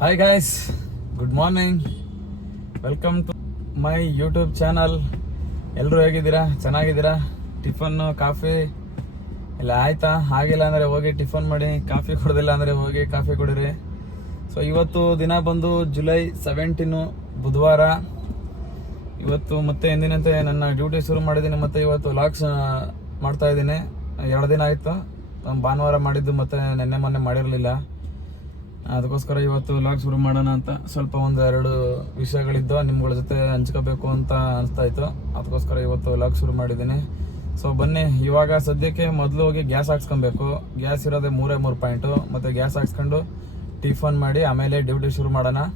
Hi guys, good morning. Welcome to my YouTube channel. ಎಲ್ಲರೂ ಹೇಗಿದ್ದೀರಾ? ಚೆನ್ನಾಗಿದ್ದೀರಾ? ಟಿಫನ್ನು ಕಾಫಿ ಇಲ್ಲ ಆಯ್ತಾ? ಆಗಿಲ್ಲ ಅಂದರೆ ಹೋಗಿ ಟಿಫನ್ ಮಾಡಿ, ಕಾಫಿ ಕುಡ್ದಿಲ್ಲ ಅಂದರೆ ಹೋಗಿ ಕಾಫಿ ಕುಡೀರಿ. ಸೊ ಇವತ್ತು ದಿನ ಬಂದು ಜುಲೈ 17 ಬುಧವಾರ. ಇವತ್ತು ಮತ್ತೆ ಎಂದಿನಂತೆ ನನ್ನ ಡ್ಯೂಟಿ ಶುರು ಮಾಡಿದ್ದೀನಿ. ಮತ್ತೆ ಇವತ್ತು ಲಾಗ್ಸ್ ಮಾಡ್ತಾ ಇದ್ದೀನಿ. 2 ದಿನ ಆಯಿತು. ಭಾನುವಾರ ಮಾಡಿದ್ದು ಮತ್ತೆ ನೆನ್ನೆ ಮೊನ್ನೆ ಮಾಡಿರಲಿಲ್ಲ. ಅದಕ್ಕೋಸ್ಕರ ಇವತ್ತು ಲಾಗ್ ಶುರು ಮಾಡೋಣ ಅಂತ ಸ್ವಲ್ಪ 1-2 ವಿಷಯಗಳಿದ್ದು ನಿಮ್ಗಳ ಜೊತೆ ಹಂಚ್ಕೋಬೇಕು ಅಂತ ಅನಿಸ್ತಾ ಇತ್ತು. ಅದಕ್ಕೋಸ್ಕರ ಇವತ್ತು ಲಾಗ್ ಶುರು ಮಾಡಿದ್ದೀನಿ. ಸೊ ಬನ್ನಿ, ಇವಾಗ ಸದ್ಯಕ್ಕೆ ಮೊದಲು ಹೋಗಿ ಗ್ಯಾಸ್ ಹಾಕ್ಸ್ಕೊಬೇಕು. ಗ್ಯಾಸ್ ಇರೋದೇ 3 ಪಾಯಿಂಟು. ಮತ್ತು ಗ್ಯಾಸ್ ಹಾಕ್ಸ್ಕೊಂಡು ಟಿಫನ್ ಮಾಡಿ ಆಮೇಲೆ ಡ್ಯೂಟಿ ಶುರು ಮಾಡೋಣ.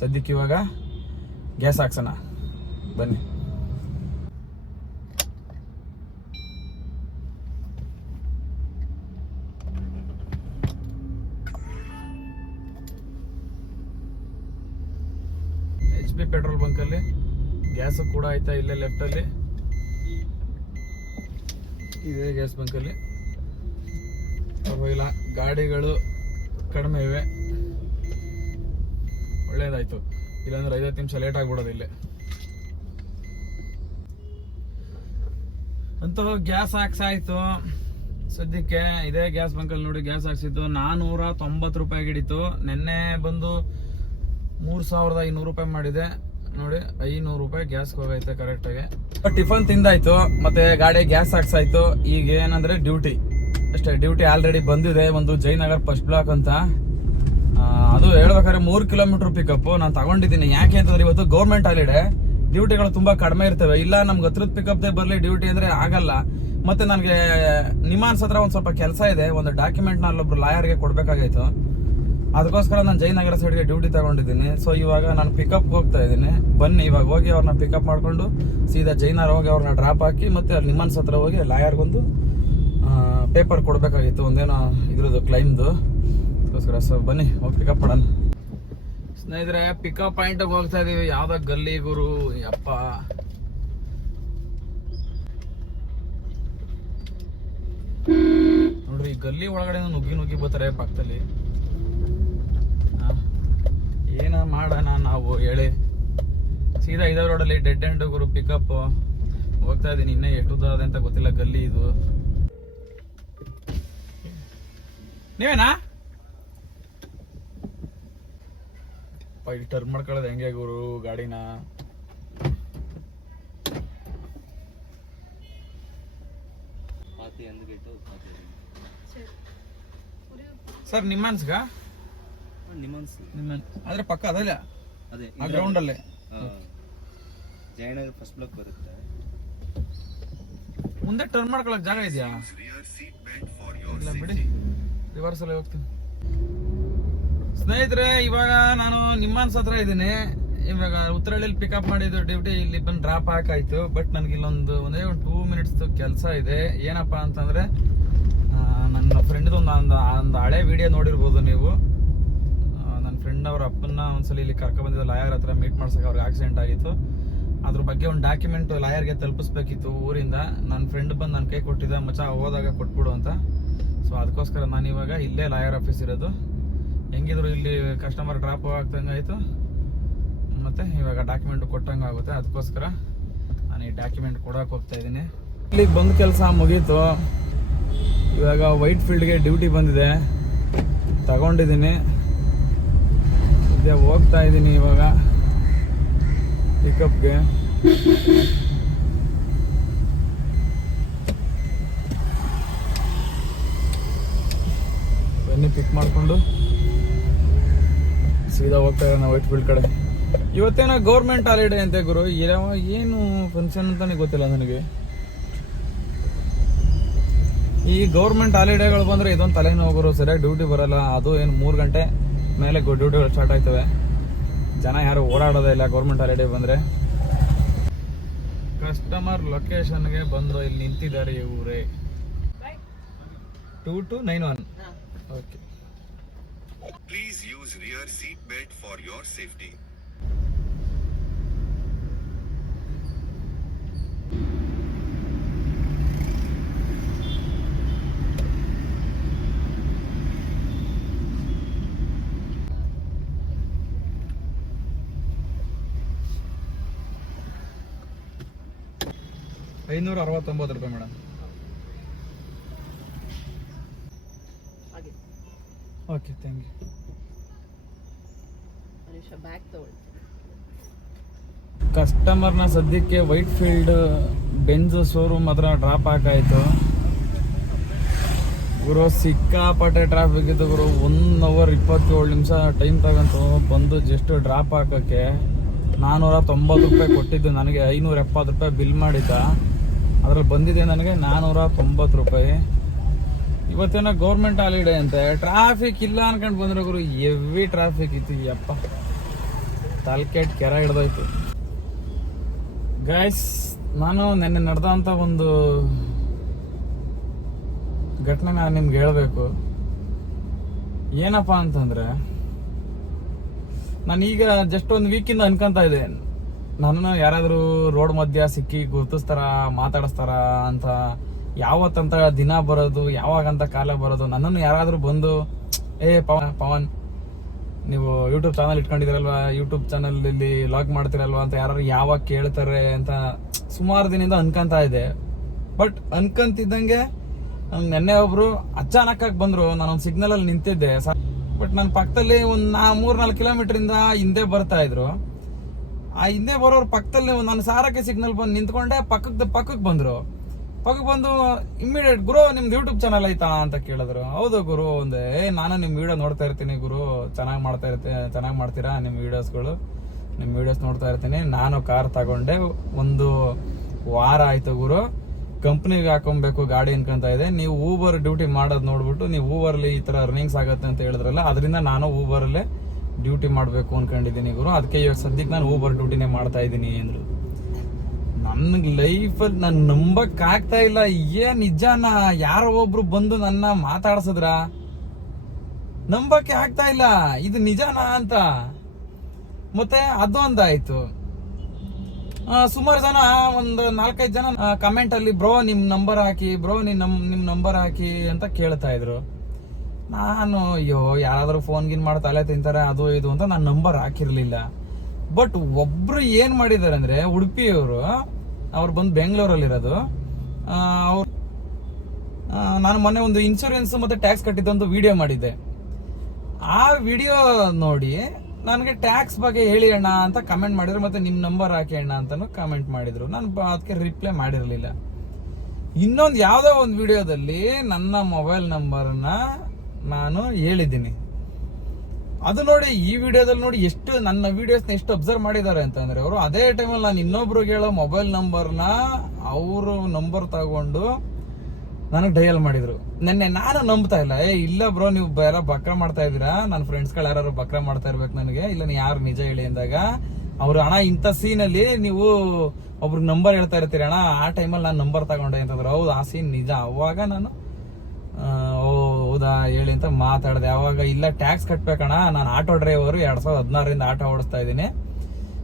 ಸದ್ಯಕ್ಕೆ ಇವಾಗ ಗ್ಯಾಸ್ ಹಾಕ್ಸೋಣ, ಬನ್ನಿ. HP ಪೆಟ್ರೋಲ್ ಬಂಕಲ್ಲಿ ಗ್ಯಾಸ್ ಕೂಡ ಆಯ್ತಾ, ಇಲ್ಲೇ ಲೆಫ್ಟಲ್ಲಿ ಇದೆ ಗ್ಯಾಸ್ ಬಂಕಲ್ಲಿ. ಪರವಾಗಿಲ್ಲ, ಗಾಡಿಗಳು ಕಡಿಮೆ ಇವೆ, ಒಳ್ಳೇದಾಯ್ತು. ಇಲ್ಲಾಂದ್ರೆ 50 ನಿಮಿಷ ಲೇಟ್ ಆಗ್ಬಿಡೋದು ಇಲ್ಲಿ. ಅಂತೂ ಗ್ಯಾಸ್ ಹಾಕ್ಸಾಯ್ತು. ಸದ್ಯಕ್ಕೆ ಇದೇ ಗ್ಯಾಸ್ ಬಂಕಲ್ಲಿ ನೋಡಿ ಗ್ಯಾಸ್ ಹಾಕ್ಸಿದ್ದು 490 ರೂಪಾಯಿ ಹಿಡಿತು. ನೆನ್ನೆ ಬಂದು 3500 ರೂಪಾಯಿ ಮಾಡಿದೆ ನೋಡಿ. 500 ರೂಪಾಯಿ ಗ್ಯಾಸ್ಗೆ ಹೋಗೈತೆ ಕರೆಕ್ಟಾಗಿ. ಟಿಫನ್ ತಿಂದಾಯ್ತು, ಮತ್ತೆ ಗಾಡಿ ಗ್ಯಾಸ್ ಹಾಕ್ಸಾಯ್ತು. ಈಗ ಏನಂದ್ರೆ ಡ್ಯೂಟಿ ಅಷ್ಟೇ. ಡ್ಯೂಟಿ ಆಲ್ರೆಡಿ ಬಂದಿದೆ. ಒಂದು ಜಯನಗರ್ ಫಸ್ಟ್ ಬ್ಲಾಕ್ ಅಂತ. ಅದು ಹೇಳ್ಬೇಕಾದ್ರೆ 3 ಕಿಲೋಮೀಟರ್ ಪಿಕಪ್ ನಾನು ತಗೊಂಡಿದ್ದೀನಿ. ಯಾಕೆ ಅಂತಂದ್ರೆ ಇವತ್ತು ಗೌರ್ಮೆಂಟ್ ಹಾಲಿಡೇ, ಡ್ಯೂಟಿಗಳು ತುಂಬಾ ಕಡಿಮೆ ಇರ್ತವೆ. ಇಲ್ಲ ನಮ್ಗೆ ಹತ್ರದ ಪಿಕಪ್ ಬರ್ಲಿ ಡ್ಯೂಟಿ ಅಂದ್ರೆ ಆಗಲ್ಲ. ಮತ್ತೆ ನನಗೆ ನಿಮಾನ್ಸ್ ಹತ್ರ ಒಂದ್ ಸ್ವಲ್ಪ ಕೆಲಸ ಇದೆ. ಒಂದು ಡಾಕ್ಯುಮೆಂಟ್ ನ ಅಲ್ಲೊಬ್ರು ಲಾಯರ್ಗೆ ಕೊಡ್ಬೇಕಾಗಿತ್ತು. ಅದಕ್ಕೋಸ್ಕರ ನಾನು ಜಯನಗರ ಸೈಡ್ಗೆ ಡ್ಯೂಟಿ ತಗೊಂಡಿದ್ದೀನಿ. ಸೊ ಇವಾಗ ನಾನು ಪಿಕಪ್ ಹೋಗ್ತಾ ಇದ್ದೀನಿ. ಬನ್ನಿ, ಇವಾಗ ಹೋಗಿ ಅವ್ರನ್ನ ಪಿಕಪ್ ಮಾಡ್ಕೊಂಡು ಸೀದಾ ಜೈನಗರ ಹೋಗಿ ಅವ್ರನ್ನ ಡ್ರಾಪ್ ಹಾಕಿ ಮತ್ತೆ ಅಲ್ಲಿ ನಿಮ್ಮನ್ಸ್ ಹತ್ರ ಹೋಗಿ ಲಾಯರ್ಗೊಂದು ಪೇಪರ್ ಕೊಡ್ಬೇಕಾಗಿತ್ತು, ಒಂದೇನೋ ಇದ್ರದ್ದು ಕ್ಲೈಮ್ದು. ಅದಕ್ಕೋಸ್ಕರ ಸೊ ಬನ್ನಿ ಹೋಗಿ ಪಿಕಪ್ ಮಾಡೋಣ. ಸ್ನೇಹಿತರೆ, ಪಿಕಪ್ ಪಾಯಿಂಟ್ ಹೋಗ್ತಾ ಇದೀವಿ. ಯಾವ್ದೋ ಗಲ್ಲಿ ಗುರು ಅಪ್ಪ. ನೋಡ್ರಿ, ಈ ಗಲ್ಲಿ ಒಳಗಡೆ ನುಗ್ಗಿ ಬರ್ತಾರೆ ಪಕ್ಕದಲ್ಲಿ. ಏನ ಮಾಡೋಣ ನಾವು ಹೇಳಿ. ಸೀದಾ ಇದೇ ರೋಡಲ್ಲಿ ಡೆಡ್ ಎಂಡ್ ಗುರು ಪಿಕಪ್ ಹೋಗ್ತಾ ಇದೀನಿ. ಇನ್ನೇ ಎಷ್ಟು ದೂರ ಅಂತ ಗೊತ್ತಿಲ್ಲ ಗಲ್ಲಿ ಇದು. ನೀವೇನಾ ಟರ್ನ್ ಮಾಡ್ಕೊಳ್ಳೋದು ಹೆಂಗೆ ಗುರು ಗಾಡಿನ? ಸರ್ ನಿಮ್ಮನ್ಸ್ಗ ಆದ್ರೆ ಪಕ್ಕ ಅದಲ್ಲ, ಅದೇ ಆ ಗ್ರೌಂಡ್ ಅಲ್ಲೇ ಜಯನಗರ ಫಸ್ಟ್ ಬ್ಲಾಕ್ ಬರುತ್ತೆ. ಮುಂದೆ ಟರ್ನ್ ಮಾಡ್ಕೊಳಕ್ ಜಾಗ ಇದೆಯಾ? ಇಲ್ಲ ಬಿಡಿ, ರಿವರ್ಸ್ ಅಲ್ಲಿ ಹೋಗ್ತೀನಿ. ಸ್ನೇಹಿತರೆ, ಇವಾಗ ನಾನು ನಿಮ್ಮನ್ಸ್ ಹತ್ರ ಇದ್ದೀನಿ. ಇವಾಗ ಉತ್ತರಹಳ್ಳಿಲಿ ಪಿಕಪ್ ಮಾಡಿದ್ದು ಡ್ಯೂಟಿ, ಇಲ್ಲಿ ಬಂದು ಡ್ರಾಪ್ ಹಾಕಾಯ್ತು. ಬಟ್ ನನ್ಗೆ ಇಲ್ಲೊಂದು ಒಂದೇ 2 ಮಿನಿಟ್ಸ್ ಕೆಲಸ ಇದೆ. ಏನಪ್ಪಾ ಅಂತಂದ್ರೆ, ನನ್ನ ಫ್ರೆಂಡ್ದು ಒಂದು ಹಳೆ ವಿಡಿಯೋ ನೋಡಿರ್ಬೋದು ನೀವು. ನನ್ನ ಫ್ರೆಂಡ್ ಅವ್ರ ಅಪ್ಪನ್ನ ಒಂದ್ಸಲ ಇಲ್ಲಿ ಕರ್ಕೊಂಡ್ ಬಂದಿದ್ದ ಲಾಯರ್ ಹತ್ರ ಮೀಟ್ ಮಾಡ್ಸಕ್ಕೆ. ಅವ್ರಿಗೆ ಆಕ್ಸಿಡೆಂಟ್ ಆಗಿತ್ತು. ಅದ್ರ ಬಗ್ಗೆ ಒಂದು ಡಾಕ್ಯುಮೆಂಟ್ ಲಾಯರ್ಗೆ ತಲುಪಿಸ್ಬೇಕಿತ್ತು ಊರಿಂದ. ನನ್ನ ಫ್ರೆಂಡ್ ಬಂದು ನನ್ನ ಕೈ ಕೊಟ್ಟಿದ್ದ, ಮಚ್ಚ ಹೋದಾಗ ಕೊಟ್ಬಿಡು ಅಂತ. ಸೊ ಅದಕ್ಕೋಸ್ಕರ ನಾನು ಇವಾಗ ಇಲ್ಲೇ ಲಾಯರ್ ಆಫೀಸ್ ಇರೋದು. ಹೆಂಗಿದ್ರು ಇಲ್ಲಿ ಕಸ್ಟಮರ್ ಡ್ರಾಪ್ ಆಗ್ತಂಗೆ ಆಯಿತು, ಮತ್ತು ಇವಾಗ ಡಾಕ್ಯುಮೆಂಟ್ ಕೊಟ್ಟಂಗೆ ಆಗುತ್ತೆ. ಅದಕ್ಕೋಸ್ಕರ ನಾನು ಈ ಡಾಕ್ಯುಮೆಂಟ್ ಕೊಡೋಕೆ ಹೋಗ್ತಾ ಇದ್ದೀನಿ. ಇಲ್ಲಿಗೆ ಬಂದು ಕೆಲಸ ಮುಗೀತು. ಇವಾಗ ವೈಟ್ ಫೀಲ್ಡ್ಗೆ ಡ್ಯೂಟಿ ಬಂದಿದೆ, ತಗೊಂಡಿದ್ದೀನಿ. ಸದ್ಯ ಹೋಗ್ತಾ ಇದ್ದೀನಿ ಇವಾಗ ಪಿಕಪ್ಗೆ. ಬನ್ನಿ, ಪಿಕ್ ಮಾಡಿಕೊಂಡು ಸೀದಾ ಹೋಗ್ತಾ ಇರೋಣ ವೈಟ್ ಫೀಲ್ಡ್ ಕಡೆ. ಇವತ್ತೇನೋ ಗೌರ್ಮೆಂಟ್ ಹಾಲಿಡೇ ಅಂತೆ ಗುರು. ಏನು ಫಂಕ್ಷನ್ ಅಂತಾನೆ ಗೊತ್ತಿಲ್ಲ ನನಗೆ. ಈ ಗೌರ್ಮೆಂಟ್ ಹಾಲಿಡೇಗಳು ಬಂದ್ರೆ ಇದೊಂದು ತಲೆನೋವು. ಸರಿಯಾಗಿ ಡ್ಯೂಟಿ ಬರಲ್ಲ. ಅದು ಏನು 3 ಗಂಟೆ ಮೇಲೆ ಡ್ಯೂಟಿಗಳು ಸ್ಟಾರ್ಟ್ ಆಯ್ತವೆ. ಜನ ಯಾರು ಓಡಾಡೋದೇ ಇಲ್ಲ ಗೌರ್ಮೆಂಟ್ ಹಾಲಿಡೇ ಬಂದ್ರೆ. ಕಸ್ಟಮರ್ ಲೊಕೇಶನ್ಗೆ ಬಂದು ಇಲ್ಲಿ ನಿಂತಿದ್ದಾರೆ ಇವರೇ. 2291. Okay. Please use rear seat belt for your safety. 569 ರೂಪಾಯಿ ಮೇಡಮ್. Okay, thank you. ಕಸ್ಟಮರ್ನ ಸದ್ಯಕ್ಕೆ ವೈಟ್ ಫೀಲ್ಡ್ ಬೆಂಜ್ ಶೋರೂಮ್ ಹತ್ರ ಡ್ರಾಪ್ ಹಾಕಾಯ್ತು ಗುರು. ಸಿಕ್ಕಾಪಟ್ಟೆ ಟ್ರಾಫಿಕ್ ಇತ್ತು ಗುರು. 1 ಅವರ್ 27 ನಿಮಿಷ ಟೈಮ್ ತಗೊಂತು ಬಂದು ಜಸ್ಟ್ ಡ್ರಾಪ್ ಹಾಕೋಕ್ಕೆ. 490 ರೂಪಾಯಿ ಕೊಟ್ಟಿದ್ದು, ನನಗೆ 570 ರೂಪಾಯಿ ಬಿಲ್ ಮಾಡಿದ್ದ. ಅದ್ರಲ್ಲಿ ಬಂದಿದೆ ನನಗೆ 490 ರೂಪಾಯಿ. ಇವತ್ತೇನೋ ಗೌರ್ಮೆಂಟ್ ಹಾಲಿಡೇ ಅಂತೆ, ಟ್ರಾಫಿಕ್ ಇಲ್ಲ ಅನ್ಕೊಂಡು ಬಂದ್ರೆ ಗುರು. ಹೆವಿ ಟ್ರಾಫಿಕ್ ಇತ್ತು ಯಪ್ಪ, ತಲ್ಕೆಟ್ ಕೆರೆ ಹಿಡ್ದೋಯ್ತು. ಗೈಸ್, ನಾನು ನೆನ್ನೆ ನಡೆದಂಥ ಒಂದು ಘಟನೆ ನಾನು ನಿಮ್ಗೆ ಹೇಳ್ಬೇಕು. ಏನಪ್ಪಾ ಅಂತಂದ್ರೆ, ನಾನೀಗ ಜಸ್ಟ್ ಒಂದು ವೀಕಿಂದ ಅನ್ಕೊಂತ ಇದ್ದೆ, ನನ್ನ ಯಾರಾದ್ರೂ ರೋಡ್ ಮಧ್ಯ ಸಿಕ್ಕಿ ಗುರ್ತಿಸ್ತಾರ, ಮಾತಾಡಿಸ್ತಾರ ಅಂತ. ಯಾವತ್ತಂತ ದಿನ ಬರೋದು, ಯಾವಾಗಂತ ಕಾಲ ಬರೋದು, ನನ್ನನ್ನು ಯಾರಾದ್ರೂ ಬಂದು ಪವನ್ ನೀವು ಯೂಟ್ಯೂಬ್ ಚಾನಲ್ ಇಟ್ಕೊಂಡಿದ್ದೀರಲ್ವಾ, ಯೂಟ್ಯೂಬ್ ಚಾನಲ್ ಇಲ್ಲಿ ಲಾಗ್ ಮಾಡ್ತಿರಲ್ವಾ ಅಂತ ಯಾರು ಯಾವಾಗ ಕೇಳ್ತಾರೆ ಅಂತ ಸುಮಾರು ದಿನದಿಂದ ಅನ್ಕೊಂತ ಇದೆ. ಬಟ್ ಅನ್ಕೊಂತಿದ್ದಂಗೆ ನೆನ್ನೆ ಒಬ್ರು ಅಚಾನಕ್ ಆಗಿ ಬಂದ್ರು. ನಾನೊಂದು ಸಿಗ್ನಲ್ ಅಲ್ಲಿ ನಿಂತಿದ್ದೆ, ಬಟ್ ನನ್ನ ಪಕ್ಕದಲ್ಲಿ ಒಂದು 3-4 ಕಿಲೋಮೀಟರ್ ಇಂದ ಹಿಂದೆ ಬರ್ತಾ ಇದ್ರು. ಆ ಹಿಂದೆ ಬರೋರು ಪಕ್ಕದಲ್ಲಿ ನಾನು ಸಾರಕ್ಕೆ ಸಿಗ್ನಲ್ ಬಂದು ನಿಂತ್ಕೊಂಡೆ. ಪಕ್ಕಕ್ಕೆ ಬಂದ್ರು. ಪಕ್ಕಕ್ಕೆ ಬಂದು ಇಮ್ಮಿಡಿಯೇಟ್, ಗುರು ನಿಮ್ದು ಯೂಟ್ಯೂಬ್ ಚಾನಲ್ ಐತಾ ಅಂತ ಕೇಳಿದ್ರು. ಹೌದು ಗುರು ಒಂದೇ, ನಾನು ನಿಮ್ ವಿಡಿಯೋ ನೋಡ್ತಾ ಇರ್ತೀನಿ ಗುರು, ಚೆನ್ನಾಗಿ ಮಾಡ್ತೀರಾ ನಿಮ್ ವಿಡಿಯೋಸ್ಗಳು, ನಿಮ್ ವಿಡಿಯೋಸ್ ನೋಡ್ತಾ ಇರ್ತೀನಿ. ನಾನು ಕಾರ್ ತಗೊಂಡೆ, 1 ವಾರ ಆಯ್ತು ಗುರು. ಕಂಪ್ನಿಗೆ ಹಾಕೊಬೇಕು ಗಾಡಿ ಅನ್ಕೊಂತ ಇದೆ. ನೀವು ಊಬರ್ ಡ್ಯೂಟಿ ಮಾಡೋದು ನೋಡ್ಬಿಟ್ಟು ನೀವು ಊಬರ್ಲಿ ಈ ತರ ಅರ್ನಿಂಗ್ಸ್ ಆಗತ್ತೆ ಅಂತ ಹೇಳಿದ್ರಲ್ಲ, ಅದರಿಂದ ನಾನು ಊಬರಲ್ಲೇ ಡ್ಯೂಟಿ ಮಾಡಬೇಕು ಅನ್ಕೊಂಡಿದ್ದೀನಿ ಗುರು. ಅದಕ್ಕೆ ಇವಾಗ ಸದ್ಯಕ್ಕೆ ನಾನು ಊಬರ್ ಡ್ಯೂಟಿನೇ ಮಾಡ್ತಾ ಇದ್ದೀನಿ ಅಂದ್ರು. ನನ್ಗೆ ಲೈಫಲ್ಲಿ ನಾನು ನಂಬಕ್ ಆಗ್ತಾ ಇಲ್ಲ. ನಿಜಾನ ಯಾರೋ ಒಬ್ರು ಬಂದು ನನ್ನ ಮಾತಾಡ್ಸದ್ರ ನಂಬಕ್ಕೆ ಆಗ್ತಾ ಇಲ್ಲ, ಇದು ನಿಜಾನ ಅಂತ. ಮತ್ತೆ ಅದೊಂದಾಯ್ತು, ಸುಮಾರು ಜನ, ಒಂದು 4-5 ಜನ ಕಮೆಂಟ್ ಅಲ್ಲಿ ಬ್ರೋ ನಿಮ್ ನಂಬರ್ ಹಾಕಿ, ಬ್ರೋ ನಿಮ್ ನಂಬರ್ ಹಾಕಿ ಅಂತ ಕೇಳ್ತಾ ಇದ್ರು. ನಾನು ಅಯ್ಯೋ ಯಾರಾದ್ರೂ ಫೋನ್ ಗಿನ್ ಮಾಡಿ ತಲೆ ತಿಂತಾರೆ ಅದು ಇದು ಅಂತ ನಾನು ನಂಬರ್ ಹಾಕಿರ್ಲಿಲ್ಲ. ಬಟ್ ಒಬ್ರು ಏನ್ ಮಾಡಿದಾರೆ ಅಂದ್ರೆ, ಉಡುಪಿಯವರು, ಅವ್ರು ಬಂದು ಬೆಂಗಳೂರಲ್ಲಿರೋದು. ಅವ್ರು ನಾನು ಮೊನ್ನೆ ಒಂದು ಇನ್ಶೂರೆನ್ಸ್ ಮತ್ತೆ ಟ್ಯಾಕ್ಸ್ ಕಟ್ಟಿದ್ದೊಂದು ವಿಡಿಯೋ ಮಾಡಿದ್ದೆ. ಆ ವಿಡಿಯೋ ನೋಡಿ ನನಗೆ ಟ್ಯಾಕ್ಸ್ ಬಗ್ಗೆ ಹೇಳಿ ಅಣ್ಣ ಅಂತ ಕಮೆಂಟ್ ಮಾಡಿದ್ರು, ಮತ್ತೆ ನಿಮ್ ನಂಬರ್ ಹಾಕಿ ಅಣ್ಣ ಅಂತಾನು ಕಮೆಂಟ್ ಮಾಡಿದ್ರು. ನಾನು ಅದಕ್ಕೆ ರಿಪ್ಲೈ ಮಾಡಿರಲಿಲ್ಲ. ಇನ್ನೊಂದು ಯಾವ್ದೋ ಒಂದು ವಿಡಿಯೋದಲ್ಲಿ ನನ್ನ ಮೊಬೈಲ್ ನಂಬರ್ನ ನಾನು ಹೇಳಿದ್ದೀನಿ. ಅದು ನೋಡಿ, ಈ ವಿಡಿಯೋದಲ್ಲಿ ನೋಡಿ ಎಷ್ಟು ನನ್ನ ವಿಡಿಯೋಸ್ನ ಎಷ್ಟು ಅಬ್ಸರ್ವ್ ಮಾಡಿದ್ದಾರೆ ಅಂತಂದ್ರೆ, ಅವರು ಅದೇ ಟೈಮಲ್ಲಿ ನಾನು ಇನ್ನೊಬ್ರಿಗೆ ಹೇಳೋ ಮೊಬೈಲ್ ನಂಬರ್ನ ಅವರು ನಂಬರ್ ತಗೊಂಡು ನನಗೆ ಡಯಲ್ ಮಾಡಿದ್ರು. ನೆನ್ನೆ ನಾನು ನಂಬ್ತಾ ಇಲ್ಲ, ಇಲ್ಲ ಬ್ರೋ ನೀವು ಬೇರೆ ಬಕ್ರ ಮಾಡ್ತಾ ಇದ್ದೀರಾ, ನನ್ನ ಫ್ರೆಂಡ್ಸ್ಗಳು ಯಾರು ಬಕ್ರ ಮಾಡ್ತಾ ಇರ್ಬೇಕು ನನಗೆ, ಇಲ್ಲ ನೀವು ಯಾರು ನಿಜ ಹೇಳಿ ಅಂದಾಗ ಅವ್ರು, ಅಣ್ಣ ಇಂಥ ಸೀನಲ್ಲಿ ನೀವು ಒಬ್ರಿಗೆ ನಂಬರ್ ಹೇಳ್ತಾ ಇರ್ತೀರಿ ಅಣ್ಣ, ಆ ಟೈಮಲ್ಲಿ ನಾನು ನಂಬರ್ ತಗೊಂಡೆ ಅಂತಂದ್ರೆ, ಹೌದು ಆ ಸೀನ್ ನಿಜ. ಅವಾಗ ನಾನು ಹೌದಾ ಹೇಳಿ ಅಂತ ಮಾತಾಡಿದೆ. ಅವಾಗ ಇಲ್ಲ ಟ್ಯಾಕ್ಸ್ ಕಟ್ಬೇಕಣ್ಣ, ನಾನು ಆಟೋ ಡ್ರೈವರ್, 2016ರಿಂದ ಆಟೋ ಓಡಿಸ್ತಾ ಇದ್ದೀನಿ,